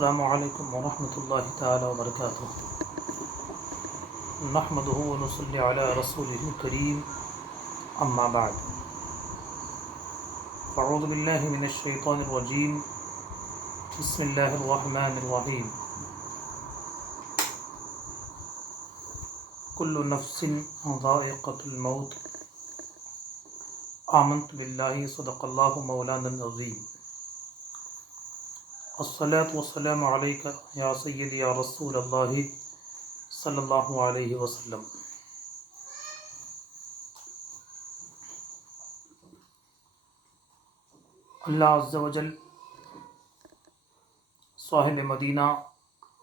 السلام علیکم ورحمۃ اللہ تعالی وبرکاتہ نحمدہ ونصلی علی رسولہ الکریم اما بعد فاعوذ باللہ من الشیطان الرجیم بسم اللہ الرحمن الرحیم کل نفس ذائقۃ الموت آمنت باللہ صدق اللہ مولانا العظیم الصلاۃ والسلام علیک یا سیدی یا رسول اللہ صلی اللہ علیہ وسلم۔ اللہ عز و جل صاحب مدینہ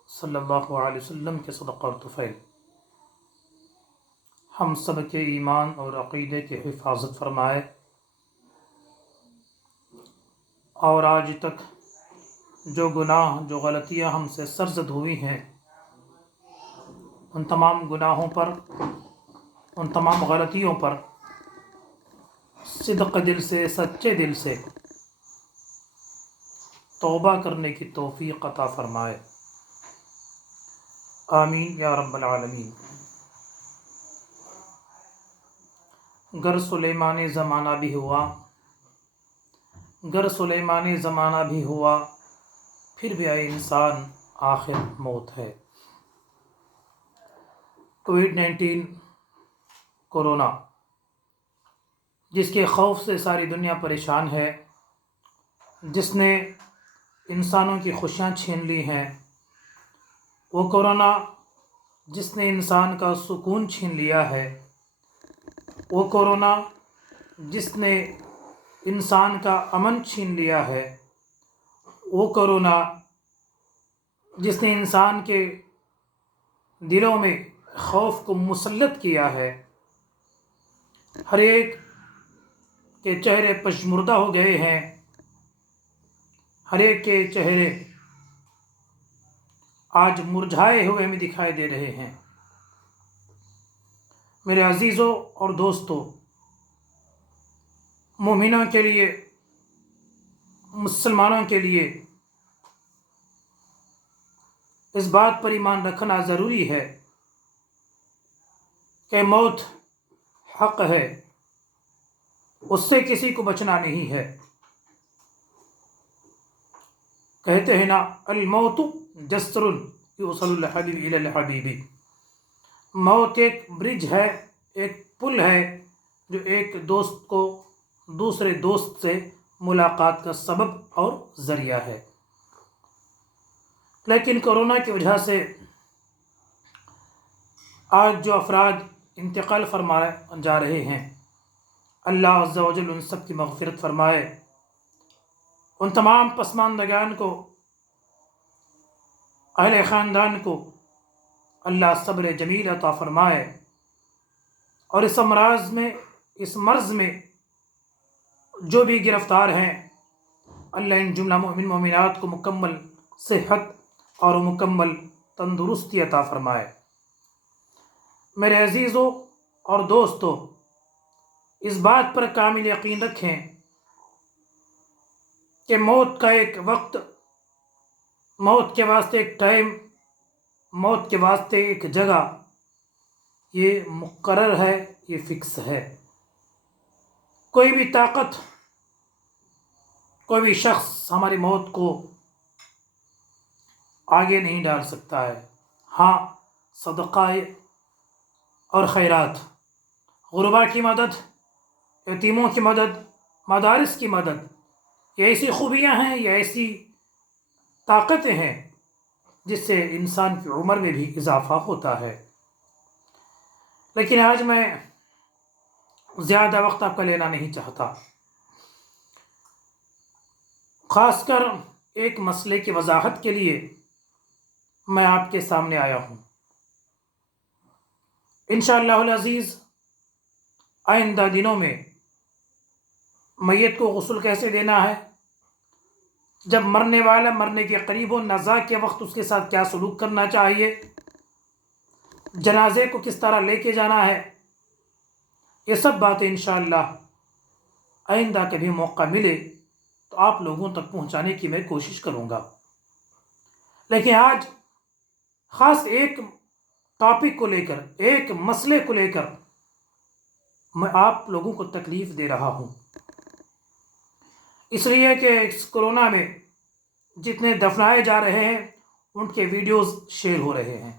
صلی اللہ علیہ وسلم کے صدقہ اور طفیل ہم سب کے ایمان اور عقیدے کی حفاظت فرمائے، اور آج تک جو گناہ جو غلطیاں ہم سے سرزد ہوئی ہیں ان تمام گناہوں پر، ان تمام غلطیوں پر صدق دل سے، سچے دل سے توبہ کرنے کی توفیق عطا فرمائے، آمین یا رب العالمین۔ گر سلیمان زمانہ بھی ہوا، گر سلیمان زمانہ بھی ہوا، پھر بھی اے انسان آخر موت ہے۔ کووڈ-19 کورونا جس کے خوف سے ساری دنیا پریشان ہے، جس نے انسانوں کی خوشیاں چھین لی ہیں، وہ کورونا جس نے انسان کا سکون چھین لیا ہے، وہ کورونا جس نے انسان کا امن چھین لیا ہے، وہ کورونا جس نے انسان کے دلوں میں خوف کو مسلط کیا ہے، ہر ایک کے چہرے پشمردہ ہو گئے ہیں، ہر ایک کے چہرے آج مرجھائے ہوئے ہمیں دکھائی دے رہے ہیں۔ میرے عزیزوں اور دوستوں، مومنوں کے لیے، مسلمانوں کے لیے اس بات پر ایمان رکھنا ضروری ہے کہ موت حق ہے، اس سے کسی کو بچنا نہیں ہے۔ کہتے ہیں نا، الموت جسر یوصل الحبیب الی الحبیب، موت ایک برج ہے، ایک پل ہے جو ایک دوست کو دوسرے دوست سے ملاقات کا سبب اور ذریعہ ہے۔ لیکن کورونا کی وجہ سے آج جو افراد انتقال فرمائے جا رہے ہیں، اللہ عز و جل ان سب کی مغفرت فرمائے، ان تمام پسماندگان کو، اہل خاندان کو اللہ صبر جمیل عطا فرمائے، اور اس امراض میں، اس مرض میں جو بھی گرفتار ہیں، اللہ ان جملہ مومن مومنات کو مکمل صحت اور مکمل تندرستی عطا فرمائے۔ میرے عزیزوں اور دوستوں، اس بات پر کامل یقین رکھیں کہ موت کا ایک وقت، موت کے واسطے ایک ٹائم، موت کے واسطے ایک جگہ، یہ مقرر ہے، یہ فکس ہے۔ کوئی بھی طاقت، کوئی بھی شخص ہماری موت کو آگے نہیں ڈال سکتا ہے۔ ہاں، صدقہ اور خیرات، غربا کی مدد، یتیموں کی مدد، مدارس کی مدد، یہ ایسی خوبیاں ہیں، یہ ایسی طاقتیں ہیں جس سے انسان کی عمر میں بھی اضافہ ہوتا ہے۔ لیکن آج میں زیادہ وقت آپ کا لینا نہیں چاہتا، خاص کر ایک مسئلے کی وضاحت کے لیے میں آپ کے سامنے آیا ہوں۔ انشاءاللہ العزیز آئندہ دنوں میں میت کو غسل کیسے دینا ہے، جب مرنے والا مرنے کے قریب ہو، نزا کے وقت اس کے ساتھ کیا سلوک کرنا چاہیے، جنازے کو کس طرح لے کے جانا ہے، یہ سب باتیں انشاءاللہ آئندہ کبھی موقع ملے تو آپ لوگوں تک پہنچانے کی میں کوشش کروں گا۔ لیکن آج خاص ایک ٹاپک کو لے کر، ایک مسئلے کو لے کر میں آپ لوگوں کو تکلیف دے رہا ہوں، اس لیے کہ اس کورونا میں جتنے دفنائے جا رہے ہیں ان کے ویڈیوز شیئر ہو رہے ہیں۔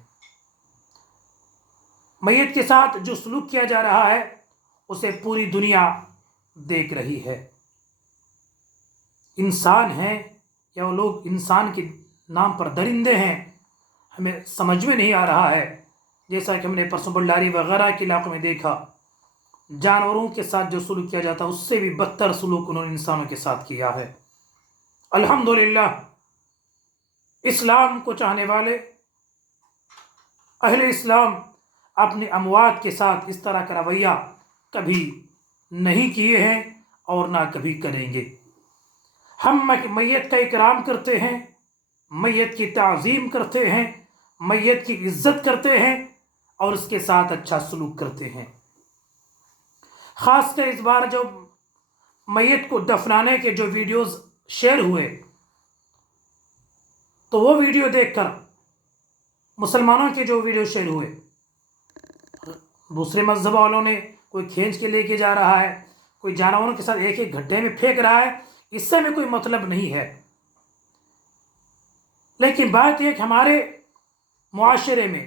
میت کے ساتھ جو سلوک کیا جا رہا ہے اسے پوری دنیا دیکھ رہی ہے۔ انسان ہیں یا وہ لوگ انسان کے نام پر درندے ہیں، ہمیں سمجھ میں نہیں آ رہا ہے۔ جیسا کہ ہم نے پرسوں بلاری وغیرہ کے علاقوں میں دیکھا، جانوروں کے ساتھ جو سلوک کیا جاتا ہے اس سے بھی بدتر سلوک انہوں نے انسانوں کے ساتھ کیا ہے۔ الحمدللہ اسلام کو چاہنے والے اہل اسلام اپنے اموات کے ساتھ اس طرح کا رویہ کبھی نہیں کیے ہیں اور نہ کبھی کریں گے۔ ہم میت کا اکرام کرتے ہیں، میت کی تعظیم کرتے ہیں، میت کی عزت کرتے ہیں اور اس کے ساتھ اچھا سلوک کرتے ہیں۔ خاص کر اس بار جو میت کو دفنانے کے جو ویڈیوز شیئر ہوئے تو وہ ویڈیو دیکھ کر مسلمانوں کے جو ویڈیو شیئر ہوئے، دوسرے مذہب والوں نے کوئی کھینچ کے لے کے جا رہا ہے، کوئی جانوروں کے ساتھ ایک ایک گھٹے میں پھینک رہا ہے، اس سے میں کوئی مطلب نہیں ہے۔ لیکن بات یہ کہ ہمارے معاشرے میں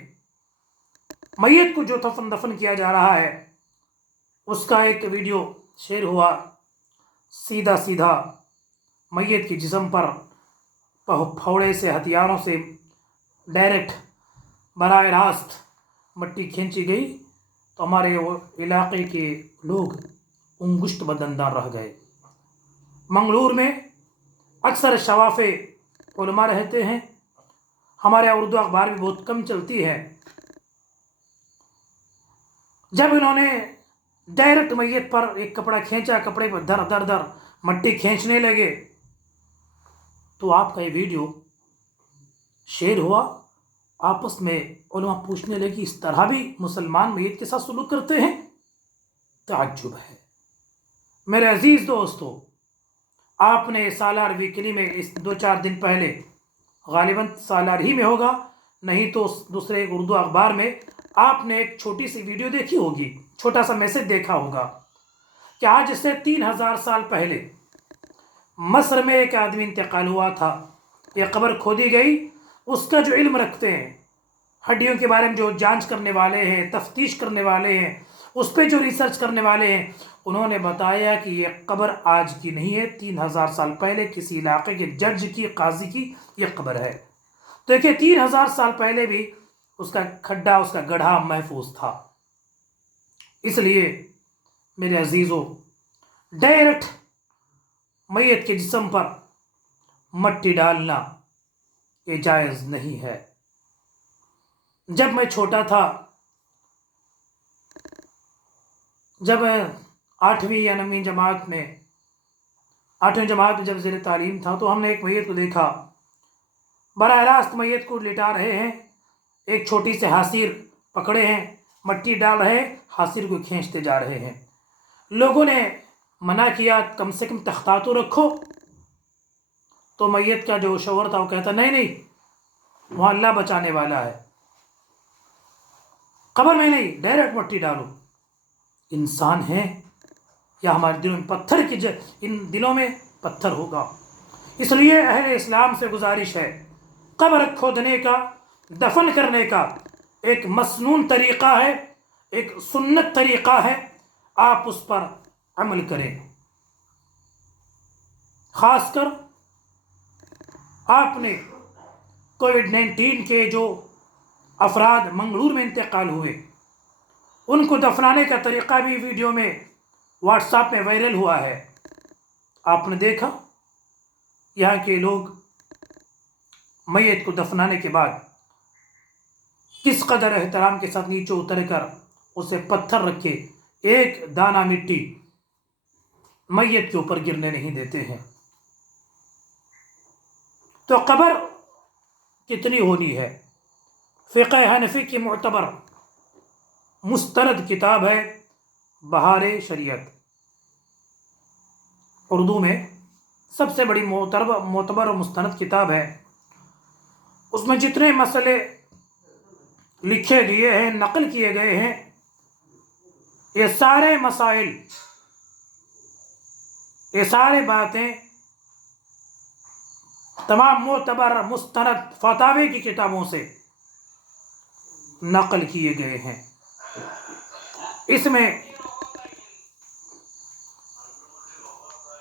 میت کو جو دفن کیا جا رہا ہے اس کا ایک ویڈیو شیئر ہوا، سیدھا سیدھا میت کے جسم پر پھوڑے سے، ہتھیاروں سے ڈائریکٹ براہ راست مٹی کھینچی گئی تو ہمارے علاقے کے لوگ انگشت بدنداں رہ گئے۔ منگلور میں اکثر شواف علماء رہتے ہیں، ہمارے اردو اخبار بھی بہت کم چلتی ہے۔ جب انہوں نے ڈائریکٹ میت پر ایک کپڑا کھینچا، کپڑے پر در در در مٹی کھینچنے لگے تو آپ کا یہ ویڈیو شیئر ہوا۔ آپس میں علماء پوچھنے لگی اس طرح بھی مسلمان میت کے ساتھ سلوک کرتے ہیں؟ تعجب ہے۔ میرے عزیز دوستو، آپ نے سالار ویکلی میں اس 2-4 دن پہلے، غالباً سالار ہی میں ہوگا نہیں تو دوسرے اردو اخبار میں، آپ نے ایک چھوٹی سی ویڈیو دیکھی ہوگی، چھوٹا سا میسج دیکھا ہوگا کہ آج سے 3000 سال پہلے مصر میں ایک آدمی انتقال ہوا تھا، یہ قبر کھودی گئی، اس کا جو علم رکھتے ہیں، ہڈیوں کے بارے میں جو جانچ کرنے والے ہیں، تفتیش کرنے والے ہیں، اس پہ جو ریسرچ کرنے والے ہیں، انہوں نے بتایا کہ یہ قبر آج کی نہیں ہے، 3000 سال پہلے کسی علاقے کے جج کی، قاضی کی یہ قبر ہے۔ تو دیکھیں 3000 سال پہلے بھی اس کا کھڈا، اس کا گڑھا محفوظ تھا۔ اس لیے میرے عزیزوں، ڈائریکٹ میت کے جسم پر مٹی ڈالنا یہ جائز نہیں ہے۔ جب میں چھوٹا تھا، جب 8ویں یا 9ویں جماعت میں، 8ویں جماعت میں جب زیر تعلیم تھا تو ہم نے ایک میت کو دیکھا، براہ راست میت کو لٹا رہے ہیں، ایک چھوٹی سے حاصیر پکڑے ہیں، مٹی ڈال رہے ہیں، حاصیر کو کھینچتے جا رہے ہیں۔ لوگوں نے منع کیا کم سے کم تختہ تو رکھو، تو میت کا جو شوہر تھا وہ کہتا نہیں نہیں، وہاں اللہ بچانے والا ہے، قبر میں نہیں، ڈائریکٹ مٹی ڈالو۔ انسان ہیں یا ہمارے دلوں میں پتھر کی ان دلوں میں پتھر ہوگا۔ اس لیے اہل اسلام سے گزارش ہے، قبر کھودنے کا، دفن کرنے کا ایک مسنون طریقہ ہے، ایک سنت طریقہ ہے، آپ اس پر عمل کریں۔ خاص کر آپ نے کووڈ-19 کے جو افراد منگلور میں انتقال ہوئے، ان کو دفنانے کا طریقہ بھی ویڈیو میں واٹس ایپ میں وائرل ہوا ہے۔ آپ نے دیکھا یہاں کے لوگ میت کو دفنانے کے بعد کس قدر احترام کے ساتھ نیچے اتر کر اسے پتھر رکھ کے ایک دانہ مٹی میت کے اوپر گرنے نہیں دیتے ہیں۔ تو قبر کتنی ہونی ہے؟ فقہ حنفی کی معتبر مستند کتاب ہے بہار شریعت، اردو میں سب سے بڑی معتبر اور مستند کتاب ہے۔ اس میں جتنے مسئلے لکھے دیے ہیں، نقل کیے گئے ہیں، یہ سارے مسائل، یہ سارے باتیں تمام معتبر مستند فتاوی کی کتابوں سے نقل کیے گئے ہیں۔ اس میں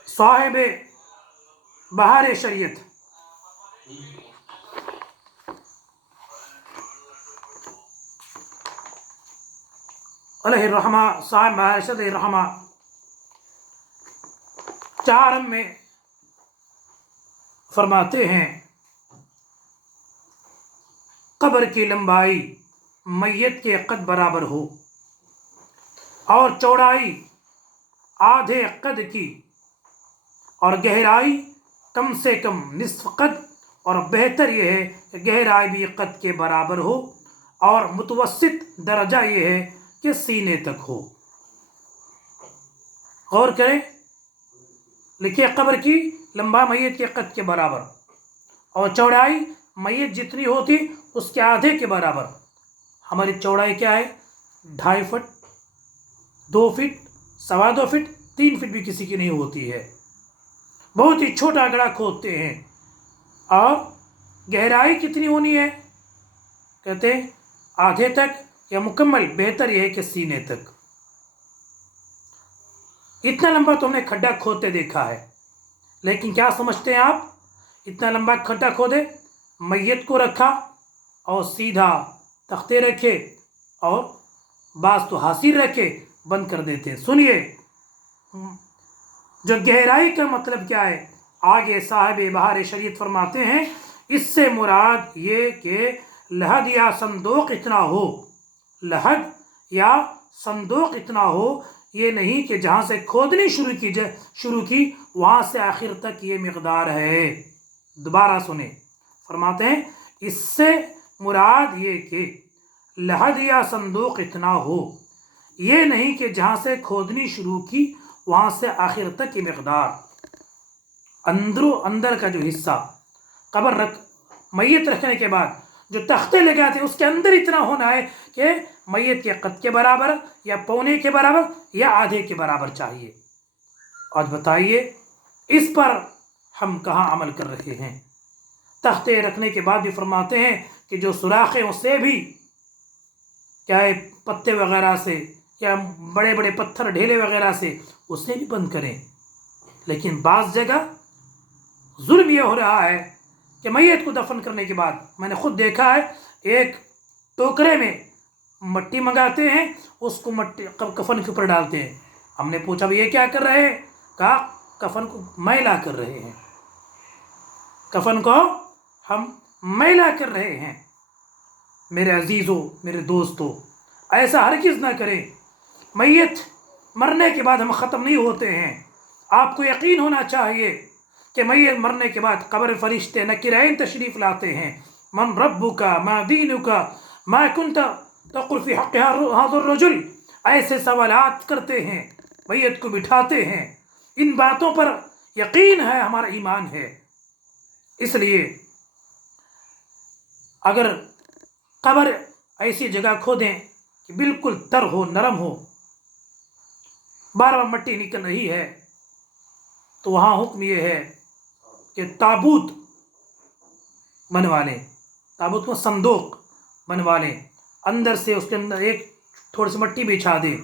صاحب بہار شریعت علیہ الرحمہ، صاحب بہار شریعت علیہ الرحمہ چارم میں فرماتے ہیں قبر کی لمبائی میت کے قد برابر ہو اور چوڑائی آدھے قد کی اور گہرائی کم سے کم نصف قد، اور بہتر یہ ہے کہ گہرائی بھی قد کے برابر ہو اور متوسط درجہ یہ ہے کہ سینے تک ہو۔ غور کریں، لکھیے قبر کی لمبا میت کے قد کے برابر اور چوڑائی میت جتنی ہوتی اس کے آدھے کے برابر۔ ہماری چوڑائی کیا ہے؟ 2.5 فٹ، 2 فٹ، 2.25 فٹ، 3 فٹ بھی کسی کی نہیں ہوتی ہے، بہت ہی چھوٹا گڑھا کھودتے ہیں۔ اور گہرائی کتنی ہونی ہے؟ کہتے ہیں آدھے تک یا مکمل، بہتر یہ ہے کہ سینے تک۔ اتنا لمبا تو ہم نے کھڈا کھودتے دیکھا ہے، لیکن کیا سمجھتے ہیں آپ؟ اتنا لمبا کھڈا کھودے، میت کو رکھا اور سیدھا تختے رکھے اور بعض تو حاصل رکھے، بند کر دیتے ہیں۔ سنیے جو گہرائی کا مطلب کیا ہے، آگے صاحب بہار شریعت فرماتے ہیں اس سے مراد یہ کہ لحد یا صندوق اتنا ہو، لحد یا صندوق اتنا ہو، یہ نہیں کہ جہاں سے کھودنی شروع کی وہاں سے آخر تک یہ مقدار ہے۔ دوبارہ سنیں، فرماتے ہیں اس سے مراد یہ کہ لحد یا صندوق اتنا ہو، یہ نہیں کہ جہاں سے کھودنی شروع کی وہاں سے آخر تک یہ مقدار۔ اندر کا جو حصہ قبر میت رکھنے کے بعد جو تختے لگاتے ہیں اس کے اندر اتنا ہونا ہے کہ میت کے قد کے برابر یا پونے کے برابر یا آدھے کے برابر چاہیے۔ آج بتائیے اس پر ہم کہاں عمل کر رہے ہیں؟ تختے رکھنے کے بعد بھی فرماتے ہیں کہ جو سوراخیں اس سے بھی کیا ہے، پتے وغیرہ سے یا بڑے بڑے پتھر ڈھیلے وغیرہ سے اسے بھی بند کریں۔ لیکن بعض جگہ ظلم یہ ہو رہا ہے کہ میت کو دفن کرنے کے بعد میں نے خود دیکھا ہے، ایک ٹوکرے میں مٹی منگاتے ہیں، اس کو مٹی کفن کے اوپر ڈالتے ہیں۔ ہم نے پوچھا بھی یہ کیا کر رہے ہیں؟ کہا کفن کو میلا کر رہے ہیں، کفن کو ہم میلا کر رہے ہیں۔ میرے عزیزوں، میرے دوستوں، ایسا ہرگز نہ کریں۔ میت مرنے کے بعد ہم ختم نہیں ہوتے ہیں۔ آپ کو یقین ہونا چاہیے کہ میت مرنے کے بعد قبر فرشتے نکرین تشریف لاتے ہیں۔ من ربک ما دینک ما کنت تقول فی حق هذا الرجل، ایسے سوالات کرتے ہیں، میت کو بٹھاتے ہیں۔ ان باتوں پر یقین ہے، ہمارا ایمان ہے۔ اس لیے اگر قبر ایسی جگہ کھودیں کہ بالکل تر ہو، نرم ہو، بار بار مٹی نکل رہی ہے، تو وہاں حکم یہ ہے کہ تابوت بنوا لیں، تابوت میں صندوق بنوا لیں، اندر سے اس کے اندر ایک تھوڑی سی مٹی بچھا دیں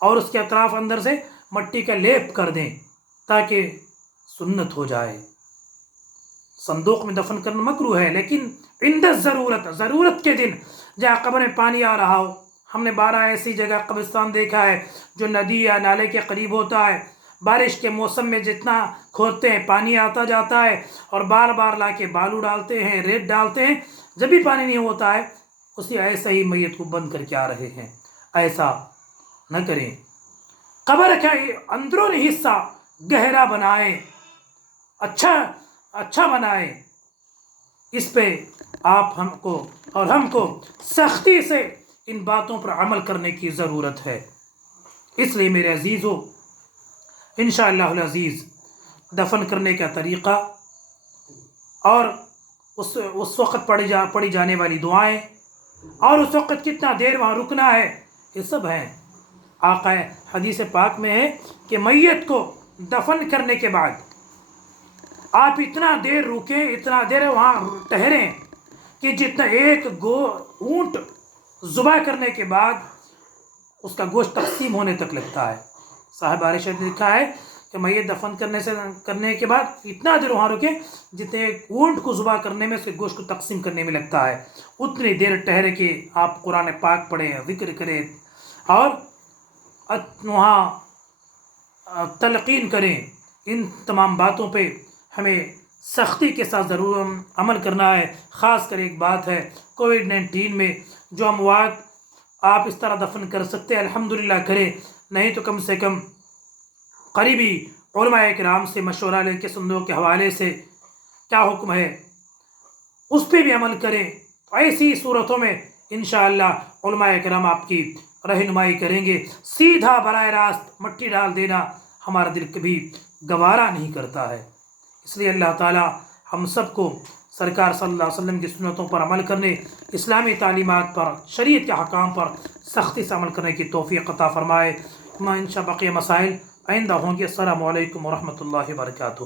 اور اس کے اطراف اندر سے مٹی کا لیپ کر دیں تاکہ سنت ہو جائے۔ صندوق میں دفن کرنا مکروہ ہے، لیکن عند ضرورت کے دن جہاں قبر میں پانی آ رہا ہو، ہم نے 12 ایسی جگہ قبرستان دیکھا ہے جو ندی یا نالے کے قریب ہوتا ہے، بارش کے موسم میں جتنا کھودتے ہیں پانی آتا جاتا ہے اور بار بار لا کے بالو ڈالتے ہیں، ریت ڈالتے ہیں، جب بھی پانی نہیں ہوتا ہے اسی ایسا ہی میت کو بند کر کے آ رہے ہیں۔ ایسا نہ کریں۔ قبر کا اندرونی حصہ گہرا بنائیں، اچھا بنائیں۔ اس پہ آپ ہم کو سختی سے ان باتوں پر عمل کرنے کی ضرورت ہے۔ اس لیے میرے عزیزوں، انشاءاللہ العزیز دفن کرنے کا طریقہ اور اس وقت پڑھی جانے والی دعائیں اور اس وقت کتنا دیر وہاں رکنا ہے، یہ سب ہیں۔ آقا حدیث پاک میں ہے کہ میت کو دفن کرنے کے بعد آپ اتنا دیر رکیں، اتنا دیر وہاں ٹھہریں کہ جتنا ایک اونٹ ذبح کرنے کے بعد اس کا گوشت تقسیم ہونے تک لگتا ہے۔ صاحب عائشہ نے لکھا ہے کہ میت دفن کرنے کے بعد اتنا دیر وہاں رکیں جتنے ایک اونٹ کو ذبح کرنے میں، اس کے گوشت کو تقسیم کرنے میں لگتا ہے، اتنی دیر ٹھہرے کہ آپ قرآن پاک پڑھیں، ذکر کریں اور وہاں تلقین کریں۔ ان تمام باتوں پہ ہمیں سختی کے ساتھ ضرور عمل کرنا ہے۔ خاص کر ایک بات ہے، کووڈ-19 میں جو اموات آپ اس طرح دفن کر سکتے ہیں الحمدللہ کریں، نہیں تو کم سے کم قریبی علماء کرام سے مشورہ لے کے صندوق کے حوالے سے کیا حکم ہے اس پہ بھی عمل کریں۔ ایسی صورتوں میں انشاءاللہ علماء کرام آپ کی رہنمائی کریں گے۔ سیدھا براہ راست مٹی ڈال دینا ہمارا دل کبھی گوارا نہیں کرتا ہے۔ اس لیے اللہ تعالی ہم سب کو سرکار صلی اللہ علیہ وسلم کی سنتوں پر عمل کرنے، اسلامی تعلیمات پر، شریعت کے حکام پر سختی سے عمل کرنے کی توفیق عطا فرمائے۔ انشاء بقیہ مسائل آئندہ ہوں گے۔ السلام علیکم ورحمۃ اللہ وبرکاتہ۔